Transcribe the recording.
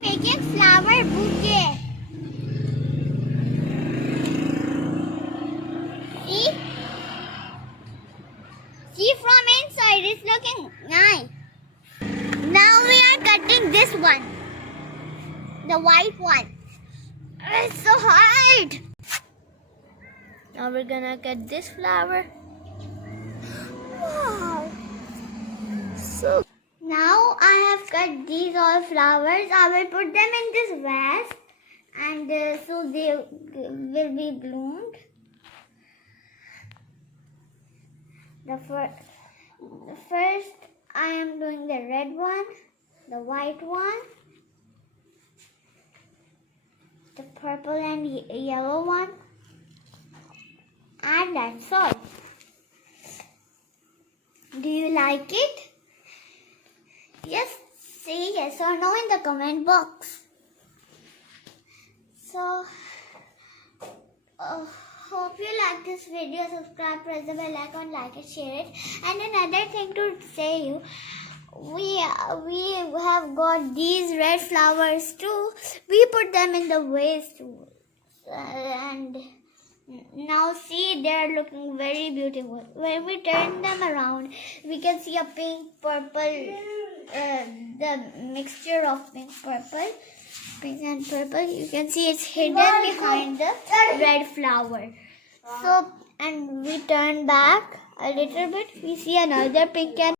Making flower bouquet. See? See from inside, it's looking nice. Now we are cutting this one. The white one. It's so hard. Now we're gonna cut this flower. Wow. So now I have cut these all flowers. I will put them in this vase and so they will be bloomed. First I am doing the red one, the white one, the purple and yellow one, and that's all. Do you like it? Yes, say yes or no in the comment box. So, hope you like this video. Subscribe, press the bell icon, like it, share it. And another thing to say you, we have got these red flowers too. We put them in the vase too. And now see, they are looking very beautiful. When we turn them around, we can see a pink, purple, the mixture of pink and purple. You can see it's hidden behind the red flower. So, and we turn back a little bit, we see another pink and